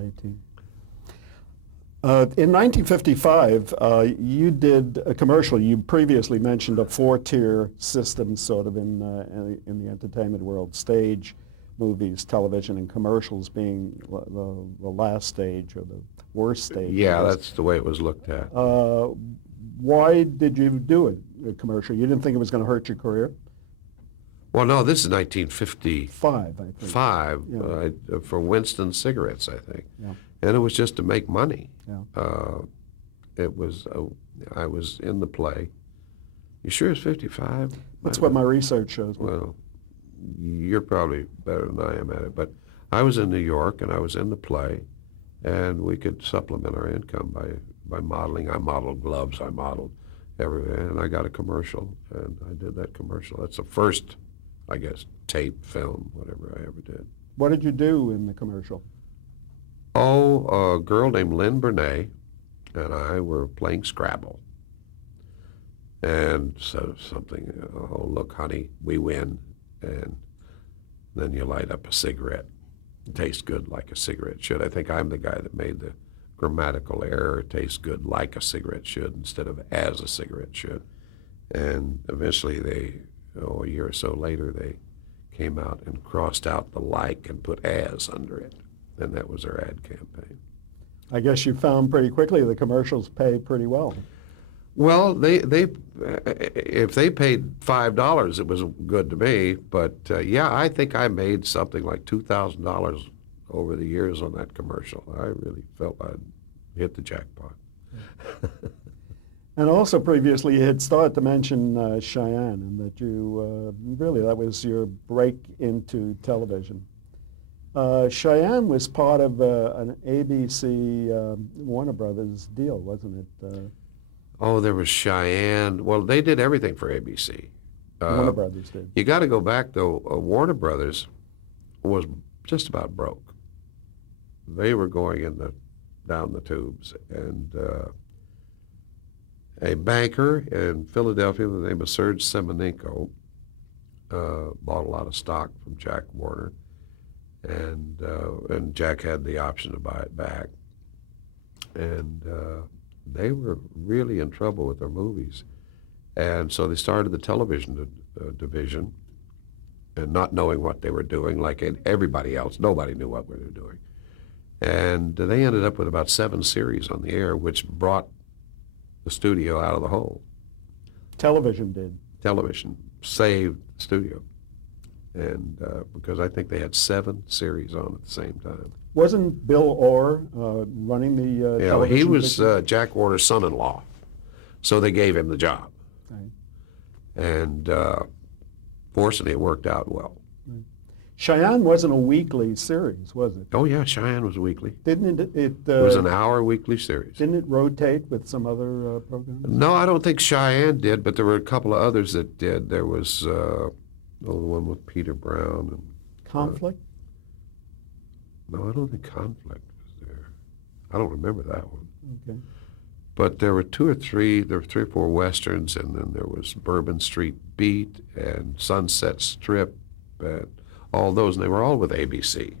18. In 1955, you did a commercial. You previously mentioned a four-tier system sort of in the entertainment world, stage, movies, television, and commercials being the last stage or the worst stage. Yeah, that's the way it was looked at. Why did you do a commercial? You didn't think it was going to hurt your career? Well, no, this is 1955 I think. Yeah. For Winston cigarettes, I think. Yeah. And it was just to make money. Yeah. It was, I was in the play. You sure it's 55? That's what my research shows me. Well, you're probably better than I am at it. But I was in New York, and I was in the play, and we could supplement our income by modeling. I modeled gloves. I modeled everything, and I got a commercial, and I did that commercial. That's the first, I guess, tape, film, whatever I ever did. What did you do in the commercial? Oh, a girl named Lynn Burnett and I were playing Scrabble. And so something, oh, look, honey, we win. And then you light up a cigarette. It tastes good like a cigarette should. I think I'm the guy that made the grammatical error. It tastes good like a cigarette should instead of as a cigarette should. And eventually a year or so later, they came out and crossed out the like and put as under it. And that was our ad campaign. I guess you found pretty quickly the commercials pay pretty well. Well, they if they paid $5, it was good to me. But yeah, I think I made something like $2,000 over the years on that commercial. I really felt I'd hit the jackpot. And also previously you had started to mention Cheyenne, and that you really, that was your break into television. Cheyenne was part of an ABC Warner Brothers deal, wasn't it? Oh, there was Cheyenne. Well, they did everything for ABC. Warner Brothers did. You got to go back, though. Warner Brothers was just about broke. They were going down the tubes. And a banker in Philadelphia, the name of Serge Semenenko, bought a lot of stock from Jack Warner. And Jack had the option to buy it back. And they were really in trouble with their movies. And so they started the television division, and not knowing what they were doing, like everybody else. Nobody knew what we were doing. And they ended up with about 7 series on the air, which brought the studio out of the hole. Television did. Television saved the studio. And because I think they had 7 series on at the same time. Wasn't Bill Orr running the television? He was Jack Warner's son-in-law, so they gave him the job. Right. And fortunately, it worked out well. Right. Cheyenne wasn't a weekly series, was it? Oh yeah, Cheyenne was weekly. Didn't it? It was an hour weekly series. Didn't it rotate with some other programs? No, I don't think Cheyenne did, but there were a couple of others that did. There was the one with Peter Brown. And Conflict? No, I don't think Conflict was there. I don't remember that one. Okay. But there were 3 or 4 westerns, and then there was Bourbon Street Beat and Sunset Strip and all those, and they were all with ABC.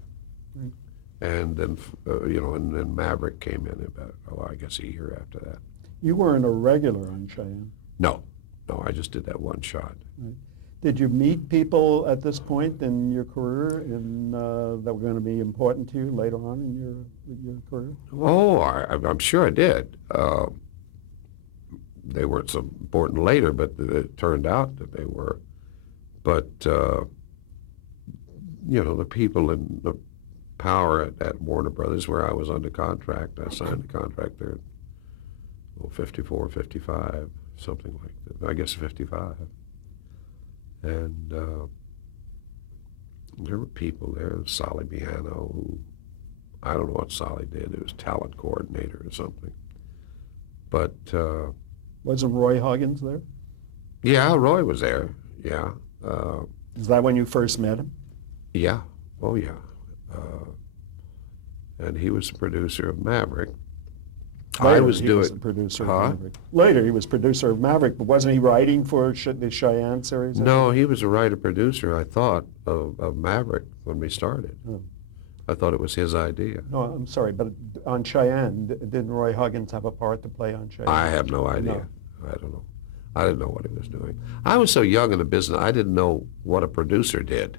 Right. And then, and then Maverick came in about, I guess a year after that. You weren't a regular on Cheyenne? No, I just did that one shot. Right. Did you meet people at this point in your career that were going to be important to you later on in your career? Oh, I'm sure I did. They weren't so important later, but it turned out that they were. But, the people in the power at Warner Brothers, where I was under contract, I signed the contract there in 54, 55, something like that. I guess 55. And there were people there, Solly Miano, who, I don't know what Solly did. It was talent coordinator or something. But... wasn't Roy Huggins there? Yeah, Roy was there, yeah. Is that when you first met him? Yeah, oh yeah. And he was the producer of Maverick. Later, was the producer of Maverick. Later, he was producer of Maverick, but wasn't he writing for the Cheyenne series? No, he was a writer-producer, I thought, of Maverick when we started. Oh. I thought it was his idea. No, I'm sorry, but on Cheyenne, didn't Roy Huggins have a part to play on Cheyenne? I have no idea. I don't know. I didn't know what he was doing. I was so young in the business, I didn't know what a producer did.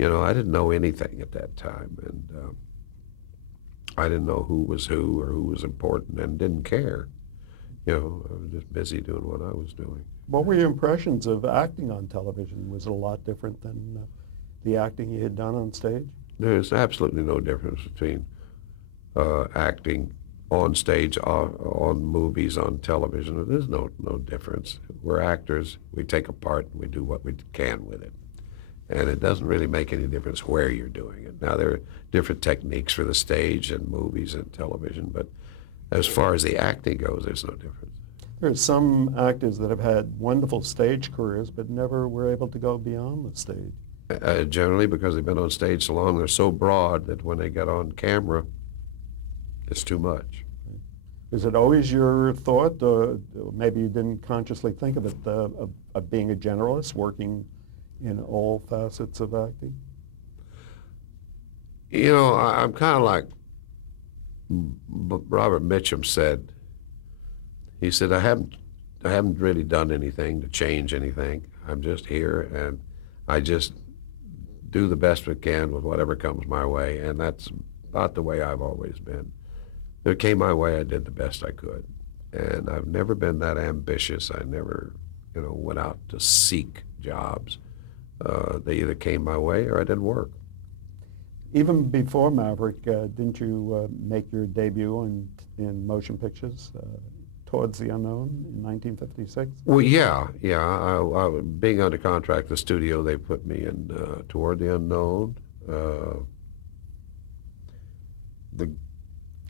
You know, I didn't know anything at that time, and I didn't know who was who or who was important, and didn't care. You know, I was just busy doing what I was doing. What were your impressions of acting on television? Was it a lot different than the acting you had done on stage? There's absolutely no difference between acting on stage, on movies, on television. There's no difference. We're actors. We take a part and we do what we can with it. And it doesn't really make any difference where you're doing it. Now, there are different techniques for the stage and movies and television, but as far as the acting goes, there's no difference. There are some actors that have had wonderful stage careers but never were able to go beyond the stage. Generally, because they've been on stage so long, they're so broad that when they get on camera, it's too much. Is it always your thought, or maybe you didn't consciously think of it, of being a generalist, working in all facets of acting? You know, I'm kind of like Robert Mitchum said. He said, I haven't really done anything to change anything. I'm just here, and I just do the best I can with whatever comes my way, and that's about the way I've always been. If it came my way, I did the best I could, and I've never been that ambitious. I never, you know, went out to seek jobs. They either came my way or I didn't work. Even before Maverick, didn't you make your debut in motion pictures, Towards the Unknown, in 1956? Well, yeah. I being under contract at the studio, they put me in Toward the Unknown.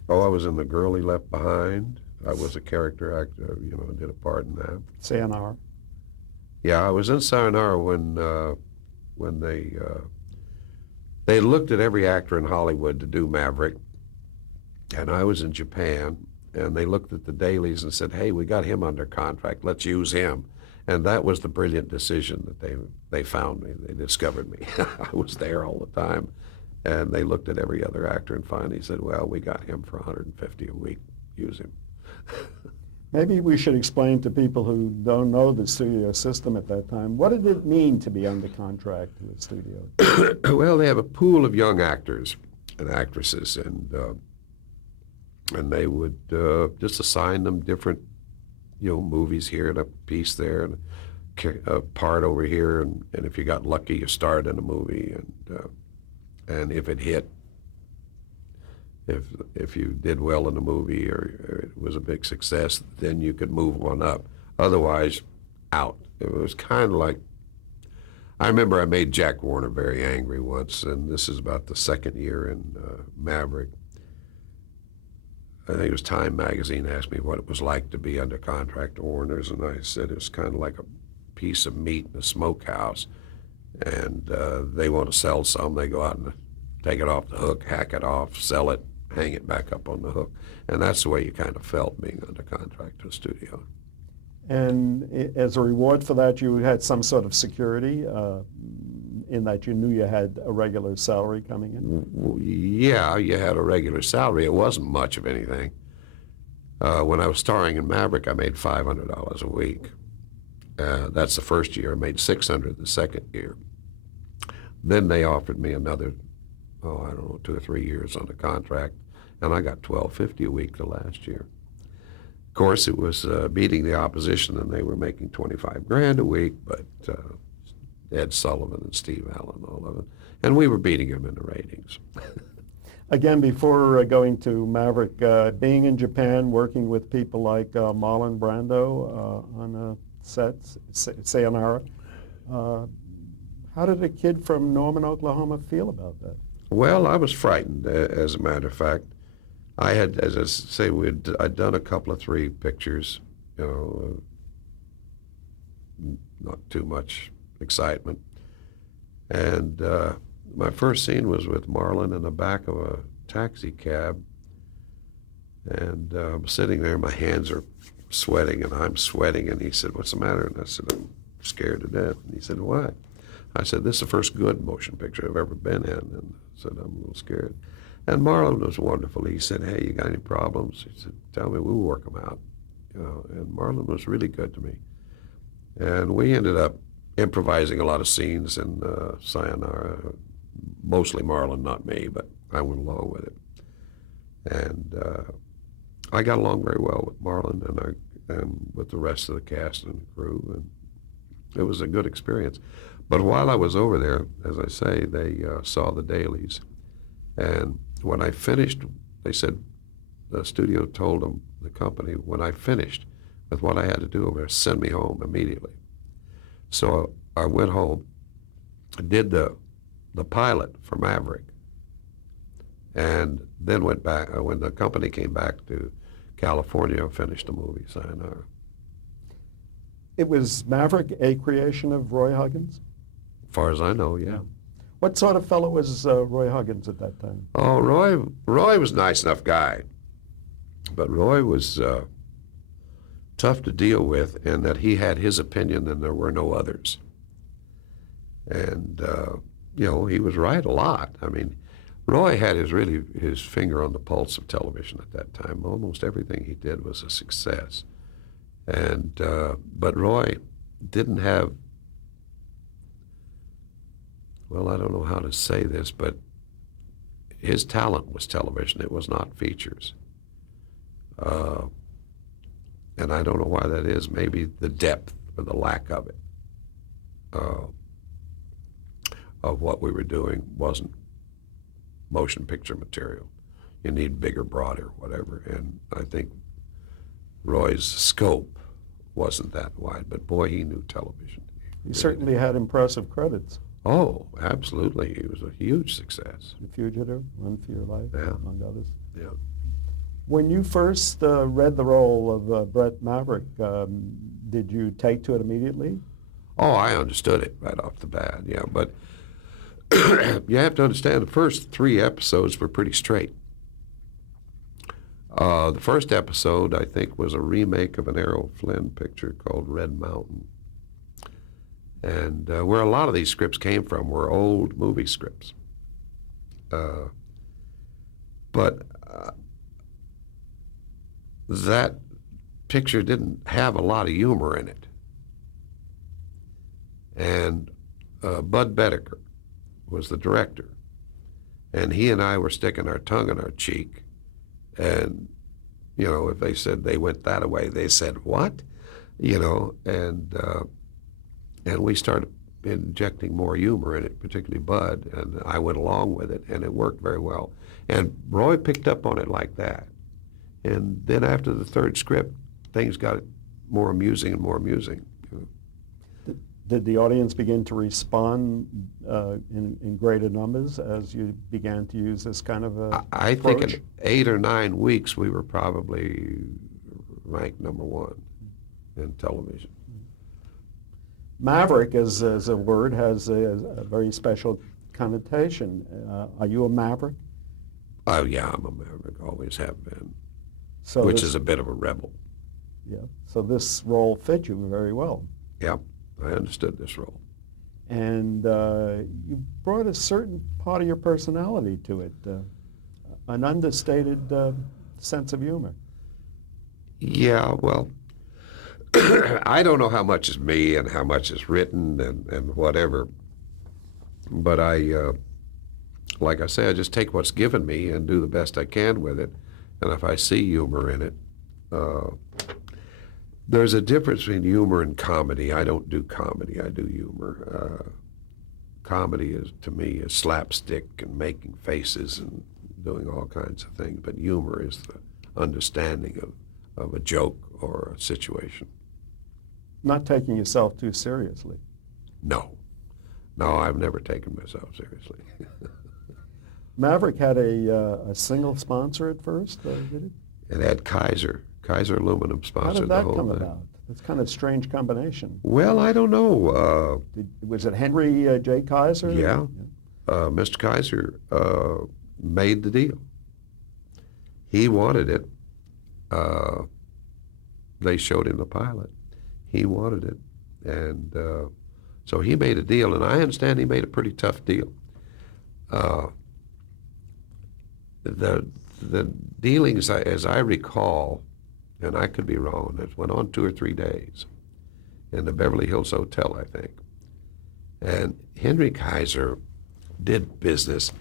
I was in The Girl He Left Behind. I was a character actor, you know, did a part in that. Sayonara. Yeah, I was in Sayonara when they looked at every actor in Hollywood to do Maverick, and I was in Japan, and they looked at the dailies and said, hey, we got him under contract, let's use him. And that was the brilliant decision that they found me. They discovered me. I was there all the time, and they looked at every other actor and finally said, well, we got him for $150 a week, use him. Maybe we should explain to people who don't know the studio system at that time, what did it mean to be under contract to a studio? Well, they have a pool of young actors and actresses, and they would just assign them different, you know, movies here and a piece there and a part over here, and if you got lucky, you starred in a movie, and if it hit, if you did well in the movie or it was a big success, then you could move one up. Otherwise, out. It was kind of like, I remember I made Jack Warner very angry once, and this is about the second year in Maverick. I think it was Time magazine asked me what it was like to be under contract to Warner's, and I said it was kind of like a piece of meat in a smokehouse, and they want to sell some. They go out and take it off the hook, hack it off, sell it, hang it back up on the hook. And that's the way you kind of felt being under contract to a studio. And as a reward for that, you had some sort of security in that you knew you had a regular salary coming in? Yeah, you had a regular salary. It wasn't much of anything. When I was starring in Maverick, I made $500 a week. That's the first year. I made $600 the second year. Then they offered me another, I don't know, 2 or 3 years on the contract, and I got $12.50 a week the last year. Of course, it was beating the opposition, and they were making $25,000 a week, but Ed Sullivan and Steve Allen, all of it, and we were beating them in the ratings. Again, before going to Maverick, being in Japan, working with people like Marlon Brando on sets, Sayonara, how did a kid from Norman, Oklahoma feel about that? Well, I was frightened, as a matter of fact. I had, as I say, I'd done a couple of 3 pictures, you know, not too much excitement. And my first scene was with Marlon in the back of a taxi cab. And I'm sitting there, my hands are sweating, and I'm sweating. And he said, what's the matter? And I said, I'm scared to death. And he said, why? I said, this is the first good motion picture I've ever been in. And I said, I'm a little scared. And Marlon was wonderful. He said, hey, you got any problems? He said, tell me, we'll work them out. You know, and Marlon was really good to me. And we ended up improvising a lot of scenes in Sayonara, mostly Marlon, not me, but I went along with it. And I got along very well with Marlon and with the rest of the cast and crew, and it was a good experience. But while I was over there, as I say, they saw the dailies, and when I finished, they said, the studio told them, the company, when I finished with what I had to do over there, send me home immediately. So I went home, did the pilot for Maverick, and then went back, when the company came back to California, and finished the movie, Sayonara. It was Maverick a creation of Roy Huggins? As far as I know, yeah. What sort of fellow was Roy Huggins at that time? Oh, Roy was a nice enough guy, but Roy was tough to deal with in that he had his opinion and there were no others. And, you know, he was right a lot. I mean, Roy had his finger on the pulse of television at that time. Almost everything he did was a success. And, but Roy didn't have, well, I don't know how to say this, but his talent was television. It was not features. And I don't know why that is. Maybe the depth or the lack of it, of what we were doing wasn't motion picture material. You need bigger, broader, whatever. And I think Roy's scope wasn't that wide, but boy, he knew television. He certainly had impressive credits. Oh, absolutely. He was a huge success. The Fugitive, Run for Your Life, Yeah. among others. Yeah. When you first read the role of Brett Maverick, did you take to it immediately? Oh, I understood it right off the bat, yeah. But you have to understand the first 3 episodes were pretty straight. The first episode, I think, was a remake of an Errol Flynn picture called Red Mountain. And where a lot of these scripts came from were old movie scripts. But that picture didn't have a lot of humor in it. And Bud Bedecker was the director. And he and I were sticking our tongue in our cheek. And, you know, if they said they went that way, they said, what? You know, and we started injecting more humor in it, particularly Bud, and I went along with it, and it worked very well. And Roy picked up on it like that. And then after the 3rd script, things got more amusing and more amusing. Did the audience begin to respond in greater numbers as you began to use this kind of I approach? think in 8 or 9 weeks, we were probably ranked #1 in television. Maverick, as a word, has a very special connotation. Are you a maverick? Oh, yeah, I'm a maverick, always have been, So which this, is a bit of a rebel. yeah. So this role fit you very well. Yeah, I understood this role. And you brought a certain part of your personality to it, an understated sense of humor. Yeah, well, I don't know how much is me and how much is written and whatever, but like I say, I just take what's given me and do the best I can with it. And if I see humor in it, there's a difference between humor and comedy. I don't do comedy, I do humor. Comedy is, to me, is slapstick and making faces and doing all kinds of things, but humor is the understanding of a joke or a situation. Not taking yourself too seriously. No, I've never taken myself seriously. Maverick had a single sponsor at first, did it? It had Kaiser Aluminum How sponsored did the that whole come thing. about? It's kind of a strange combination. Well, I don't know. Was it Henry J. Kaiser? Yeah. Mr. Kaiser made the deal. He wanted it. They showed him the pilot. He wanted it. And So he made a deal, and I understand he made a pretty tough deal. The dealings, as I recall, and I could be wrong, it went on 2 or 3 days in the Beverly Hills Hotel, I think. And Henry Kaiser did business.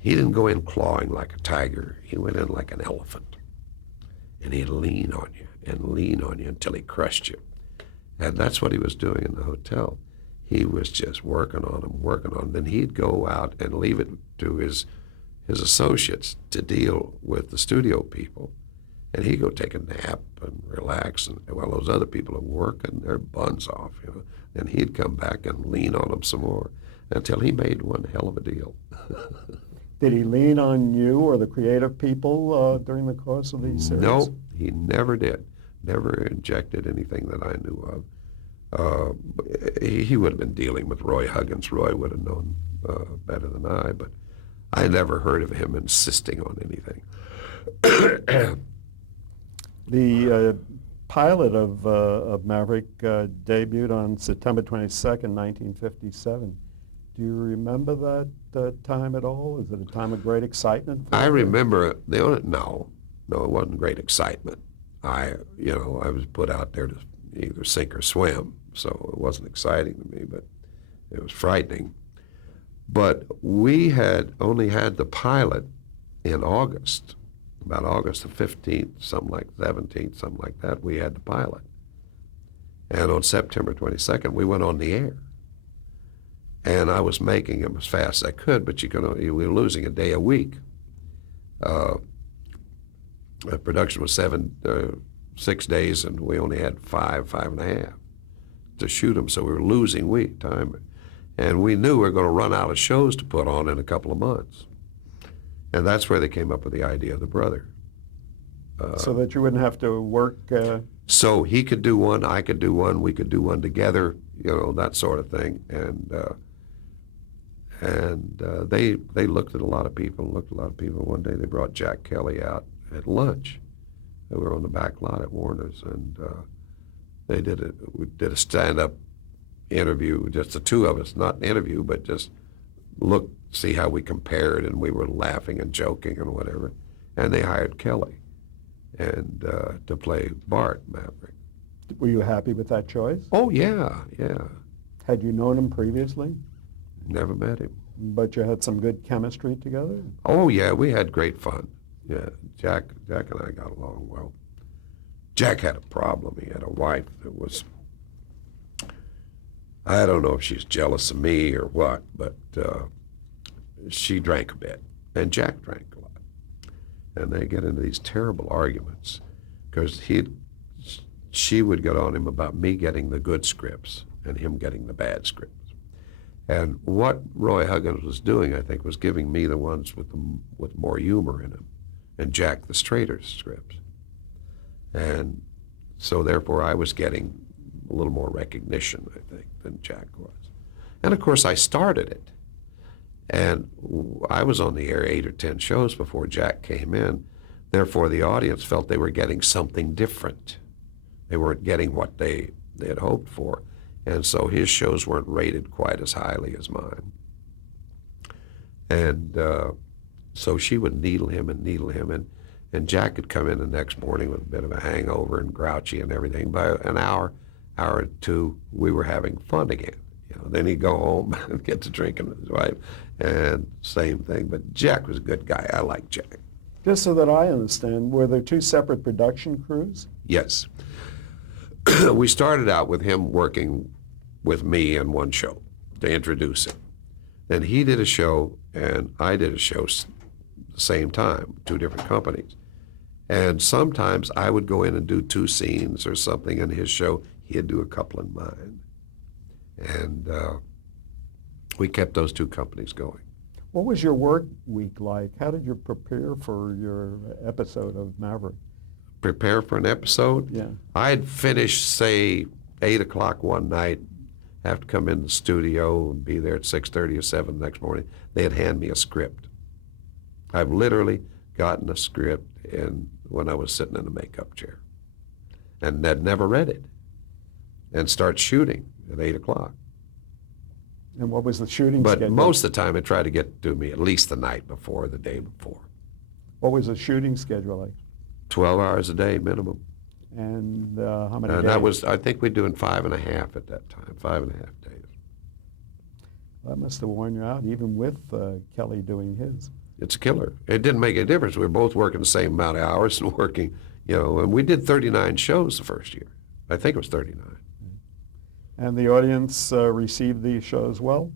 He didn't go in clawing like a tiger. He went in like an elephant. And he'd lean on you and lean on you until he crushed you. And that's what he was doing in the hotel. He was just working on him. Then he'd go out and leave it to his associates to deal with the studio people. And he'd go take a nap and relax, and while those other people are working their buns off, you know. Then he'd come back and lean on them some more until he made one hell of a deal. Did he lean on you or the creative people during the course of these series? No, he never did. Never injected anything that I knew of. He would have been dealing with Roy Huggins. Roy would have known better than I, but I never heard of him insisting on anything. The pilot of Maverick debuted on September 22nd, 1957. Do you remember that time at all? Is it a time of great excitement for I you? remember no, it wasn't great excitement. I was put out there to either sink or swim, so it wasn't exciting to me, but it was frightening. But we had only had the pilot in August, about August the 15th, something like 17th, something like that, we had the pilot. And on September 22nd, we went on the air. And I was making them as fast as I could, but we were losing a day a week. The production was 6 days, and we only had 5.5 to shoot them, so we were losing week time. And we knew we were going to run out of shows to put on in a couple of months. And that's where they came up with the idea of the brother. So that you wouldn't have to work... So he could do one, I could do one, we could do one together, that sort of thing. And they looked at a lot of people. One day they brought Jack Kelly out at lunch. We were on the back lot at Warner's, and we did a stand-up interview, just the two of us, not an interview, but just see how we compared, and we were laughing and joking and whatever. And they hired Kelly and to play Bart Maverick. Were you happy with that choice? Oh, yeah. Had you known him previously? Never met him. But you had some good chemistry together? Oh, yeah, we had great fun. Yeah, Jack and I got along well. Jack had a problem. He had a wife that was, I don't know if she's jealous of me or what, but she drank a bit, and Jack drank a lot. And they get into these terrible arguments because she would get on him about me getting the good scripts and him getting the bad scripts. And what Roy Huggins was doing, I think, was giving me the ones with more humor in them, and Jack the straighter scripts. And so therefore I was getting a little more recognition, I think, than Jack was. And of course I started it. And I was on the air 8 or 10 shows before Jack came in. Therefore the audience felt they were getting something different. They weren't getting what they had hoped for. And so his shows weren't rated quite as highly as mine. And so she would needle him, and Jack would come in the next morning with a bit of a hangover and grouchy and everything. By an hour or two, we were having fun again. Then he'd go home and get to drinking with his wife, and same thing. But Jack was a good guy. I like Jack. Just so that I understand, were there two separate production crews? Yes. We started out with him working with me in one show to introduce him. Then he did a show, and I did a show the same time, 2 different companies. And sometimes I would go in and do 2 scenes or something in his show. He'd do a couple in mine. And we kept those 2 companies going. What was your work week like? How did you prepare for your episode of Maverick? Prepare for an episode? Yeah. I'd finish, say, 8 o'clock one night, have to come in the studio and be there at 6:30 or 7 the next morning. They'd hand me a script. I've literally gotten a script when I was sitting in a makeup chair. And I'd never read it. And start shooting at 8 o'clock. And what was the shooting But schedule? most of the time, I try to get to me at least the night before, the day before. What was the shooting schedule like? 12 hours a day minimum. And how many And days? that was, I think we're doing 5.5 at that time, 5.5 days. That must have worn you out, even with Kelly doing his. It's a killer. It didn't make a difference. We were both working the same amount of hours and working, and we did 39 shows the first year. I think it was 39. And the audience received these shows well?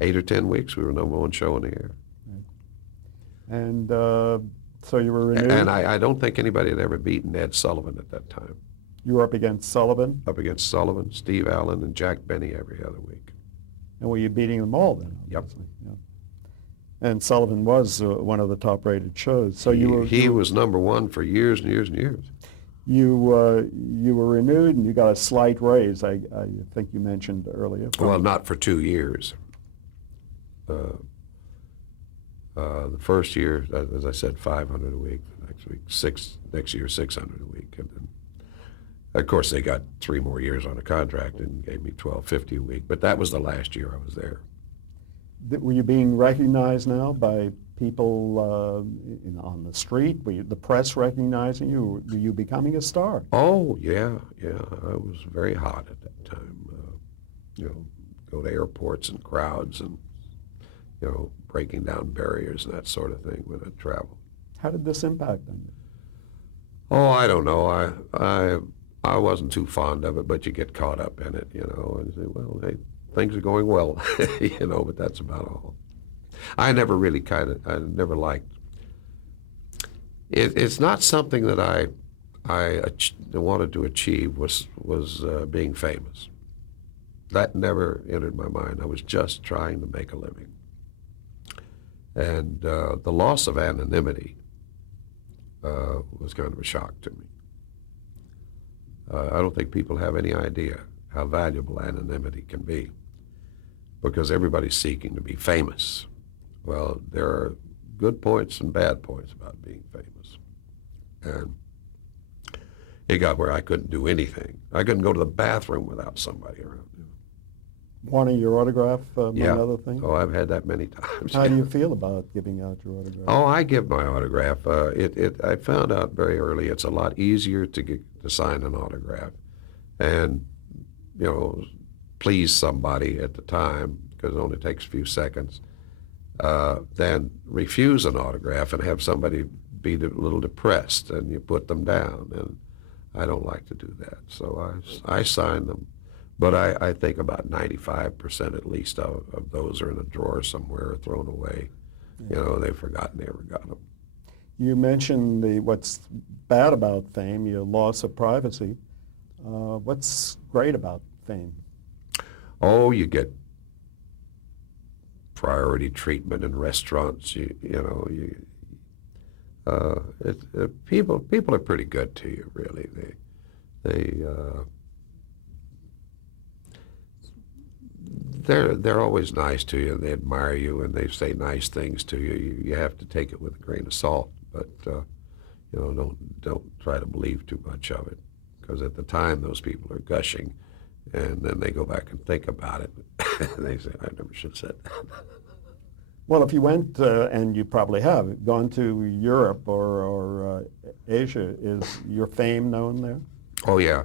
8 or 10 weeks, we were #1 show in the air. And so you were renewed? And I don't think anybody had ever beaten Ed Sullivan at that time. You were up against Sullivan? Up against Sullivan, Steve Allen, and Jack Benny every other week. And were you beating them all then? Yep. Obviously? Yeah. And Sullivan was one of the top-rated shows. So He was #1 for years and years and years. You were renewed, and you got a slight raise. I think you mentioned earlier. Well, not for 2 years. The first year, as I said, 500 a week. Next year, 600 a week. And then, of course, they got 3 more years on a contract and gave me $12.50 a week. But that was the last year I was there. Were you being recognized now by people on the street? Were the press recognizing you? Were you becoming a star? Oh, yeah. I was very hot at that time. Go to airports and crowds and, breaking down barriers and that sort of thing when I traveled. How did this impact on you? Oh, I don't know. I wasn't too fond of it, but you get caught up in it, and say, well, hey, things are going well, but that's about all. I never really I never liked. It's not something that I wanted to achieve was being famous. That never entered my mind. I was just trying to make a living. And the loss of anonymity was kind of a shock to me. I don't think people have any idea how valuable anonymity can be, because everybody's seeking to be famous. Well, there are good points and bad points about being famous. And it got where I couldn't do anything. I couldn't go to the bathroom without somebody around. Wanting your autograph, among other things? Oh, I've had that many times. How do you feel about giving out your autograph? Oh, I give my autograph. I found out very early it's a lot easier to sign an autograph and, please somebody at the time, because it only takes a few seconds, than refuse an autograph and have somebody be a little depressed and you put them down. And I don't like to do that. So I sign them. But I think about 95% at least of those are in a drawer somewhere or thrown away. They've forgotten they ever got them. You mentioned what's bad about fame, your loss of privacy. What's great about fame? Oh, you get priority treatment in restaurants. People are pretty good to you, really. They're always nice to you, and they admire you, and they say nice things to you. You have to take it with a grain of salt, but don't try to believe too much of it, because at the time those people are gushing, and then they go back and think about it, and they say, I never should have said that. Well, if you went, and you probably have, gone to Europe or Asia, is your fame known there? Oh, yeah.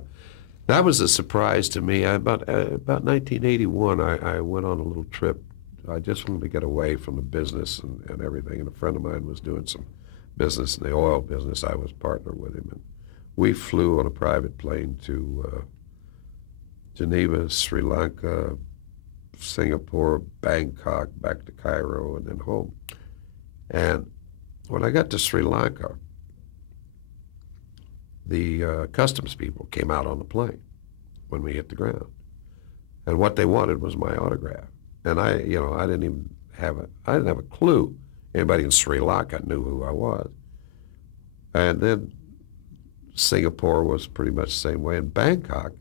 That was a surprise to me. About 1981, I went on a little trip. I just wanted to get away from the business and everything, and a friend of mine was doing some business in the oil business. I was partner with him, and we flew on a private plane to Geneva, Sri Lanka, Singapore, Bangkok, back to Cairo, and then home. And when I got to Sri Lanka, the customs people came out on the plane when we hit the ground, and what they wanted was my autograph. And I didn't have a clue anybody in Sri Lanka knew who I was. And then Singapore was pretty much the same way. In Bangkok,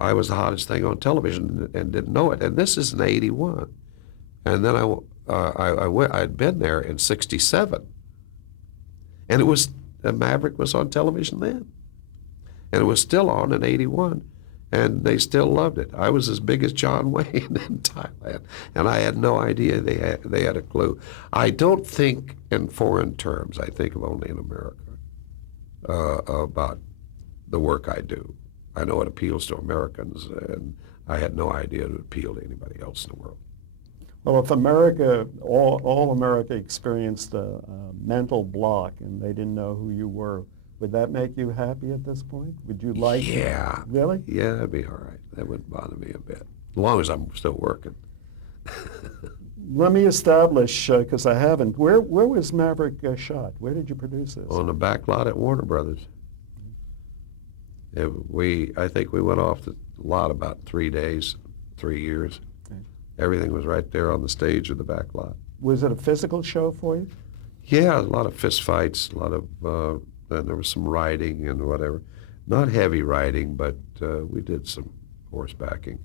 I was the hottest thing on television and didn't know it. And this is in '81, and then I'd been there in '67, and it was. Maverick was on television then, and it was still on in '81, and they still loved it. I was as big as John Wayne in Thailand, and I had no idea they had a clue. I don't think in foreign terms. I think of only in America about the work I do. I know it appeals to Americans, and I had no idea it would appeal to anybody else in the world. Well, if America, all America experienced a mental block and they didn't know who you were, would that make you happy at this point? Would you like? Yeah. Really? Yeah, that'd be all right. That wouldn't bother me a bit, as long as I'm still working. Let me establish, because I haven't, where was Maverick shot? Where did you produce this? On the back lot at Warner Brothers. I think we went off the lot about 3 days, 3 years. Okay. Everything was right there on the stage of the back lot. Was it a physical show for you? Yeah, a lot of fist fights, a lot of, and there was some riding and whatever. Not heavy riding, but we did some horsebacking,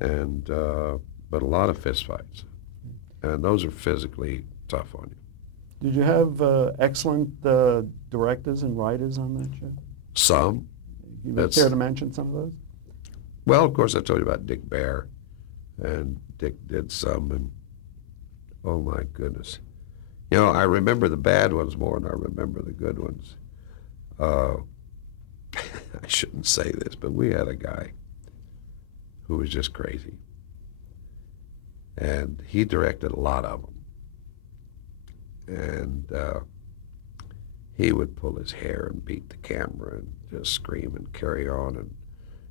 and but a lot of fist fights, and those are physically tough on you. Did you have excellent directors and writers on that show? Some. You would care to mention some of those? Well, of course, I told you about Dick Bear, and Dick did some, and oh my goodness. You know, I remember the bad ones more than I remember the good ones. I shouldn't say this, but we had a guy who was just crazy. And he directed a lot of them. And he would pull his hair and beat the camera and just scream and carry on. And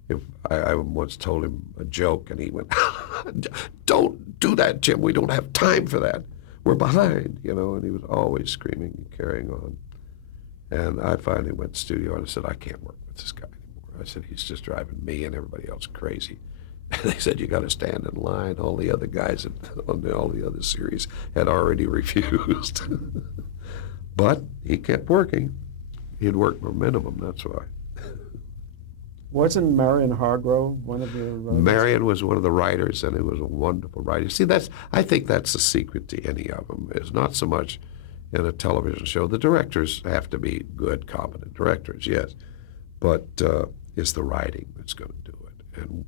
if I once told him a joke, and he went, "Don't do that, Jim. We don't have time for that. We're behind," you know, and he was always screaming and carrying on. And I finally went to the studio and I said, "I can't work with this guy anymore." I said, "He's just driving me and everybody else crazy." And they said, "You got to stand in line." All the other guys on all the other series had already refused. But he kept working. He'd worked for minimum, that's why. Wasn't Marion Hargrove one of your writers? Marion was one of the writers, and it was a wonderful writer. See, I think that's the secret to any of them, is not so much in a television show. The directors have to be good, competent directors, yes, but it's the writing that's going to do it. And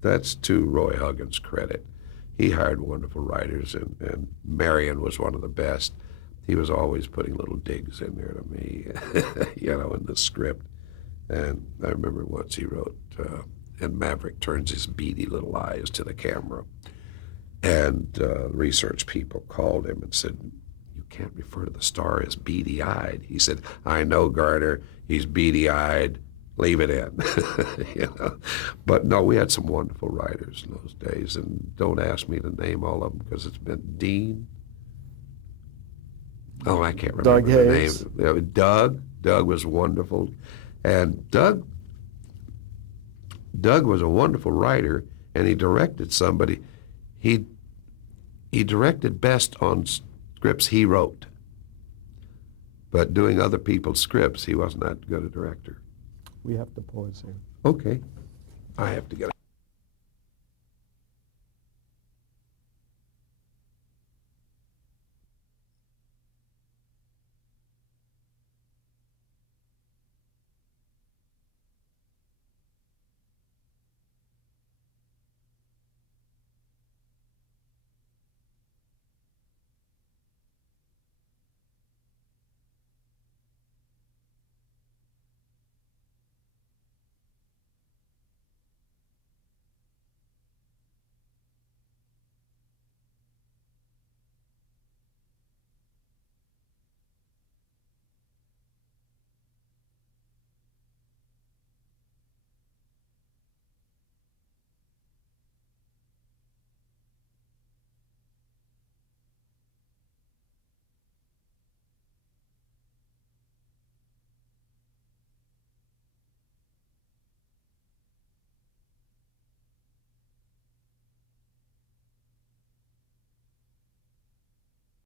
that's to Roy Huggins' credit. He hired wonderful writers, and Marion was one of the best. He was always putting little digs in there to me, you know, in the script. And I remember once he wrote, and Maverick turns his beady little eyes to the camera. And research people called him and said, "You can't refer to the star as beady-eyed." He said, "I know, Garner, he's beady-eyed. Leave it in." You know? But no, we had some wonderful writers in those days. And don't ask me to name all of them, because it's been Dean. Oh, I can't remember Doug the Hayes. name. Doug was wonderful. And Doug was a wonderful writer, and he directed somebody. He directed best on scripts he wrote. But doing other people's scripts, he wasn't that good a director. We have to pause here. Okay. I have to get